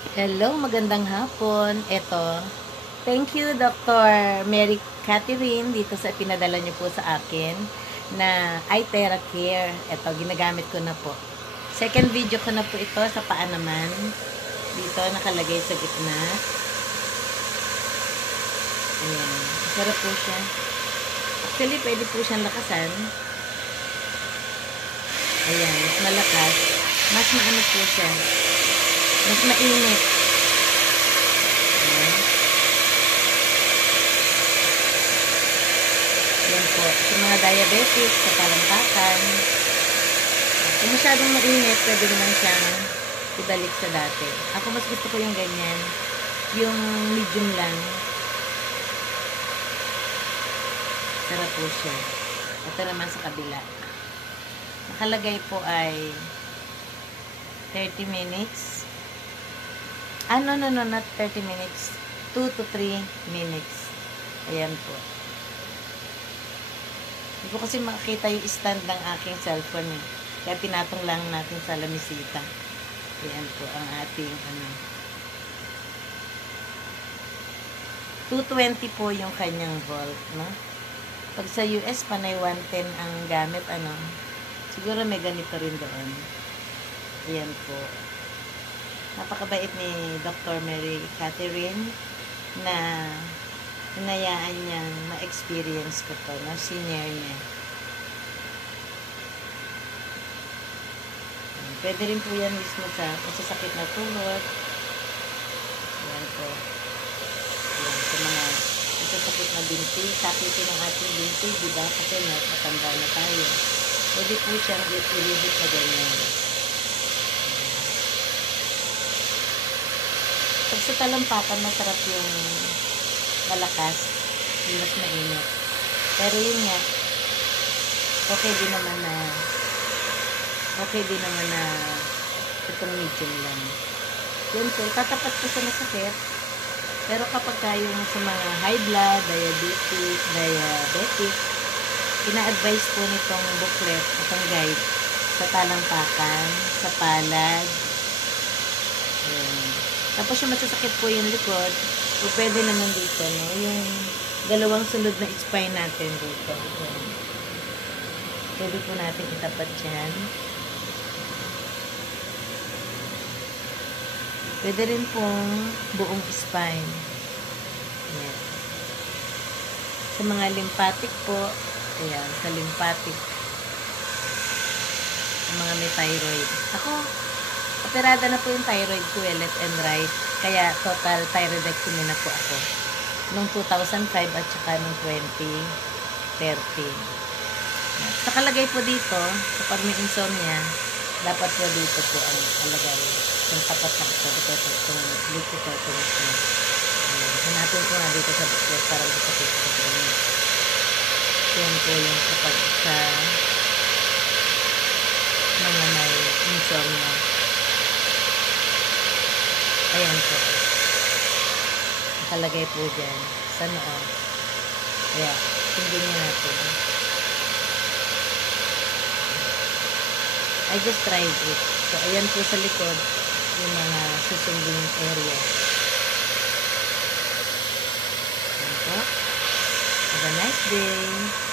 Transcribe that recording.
Hello, magandang hapon. Eto, thank you Dr. Mary Catherine dito sa pinadala niyo po sa akin na iTera Care. Eto, ginagamit ko na po. Second video ko na po ito sa paa naman. Dito, nakalagay sa gitna. Ayan. Sarap po siya. Actually, pwede po siyang lakasan. Ayan, mas malakas. Mas maano po siya. Mas mainit. Ayan. Yan po. Sa mga diabetic, sa palampakan. Kung masyadong mainit, pwede naman siyang ibalik sa dati. Ako mas gusto ko yung ganyan. Yung medium lang. Sarap po siya. Ito naman sa kabila. Nakalagay po ay 30 minutes. No, not 30 minutes. 2 to 3 minutes. Ayan po. Hindi ko kasi makakita yung stand ng aking cellphone eh. Kaya pinatong lang natin sa lamisita. Ayan po ang ating 220 po yung kanyang volt, no? Pag sa US, panay 110 ang gamit, siguro may ganito rin doon. Ayan po. Napakabait ni Dr. Mary Catherine na hinayaan niyang ma-experience ko to, no? Senior niya. Pwede rin po yan mismo sa masasakit na tulog. Ayan po. Ayan, sa mga masasakit na binti, sakitin ng ating binti, diba? Kasi matanda na tayo. Pwede po siyang ilihit na ganyan. Pag sa talampakan, masarap yung malakas, yung mas mainit. Pero yun nga, okay din naman na itong medium lang. Yun po, tatapat ko sa masakit. Pero kapag yung sa mga high blood, diabetic, ina-advise po nitong booklet, itong guide, sa talampakan, sa palad. Tapos yung masasakit po yung likod, o pwede naman dito, no? Yung dalawang sunod na spine natin dito. Ayan. Pwede po natin itapat yan. Pwede rin pong buong spine. Ayan. Sa mga lymphatic po, ayan, sa lymphatic. Sa mga may thyroid. Ako, operada na po yung thyroid ko, left and right. Kaya total thyroidectomy na po ako. Noong 2005 at saka noong 2013. Nakalagay po dito, kapag may insomnia, dapat po dito po ang alagay. Yung tapat na ito, itong liquitotomus na. Hanapin ko nga dito sa booklet para makakita ko sa ganyan. Yan po yung kapag sa mga may insomnia. Ayan po. Nakalagay po dyan sa noo. Kaya, tingnan niya natin. I just tried it. So, ayan po sa likod yung mga susunding area. Ayan po. Have a nice day.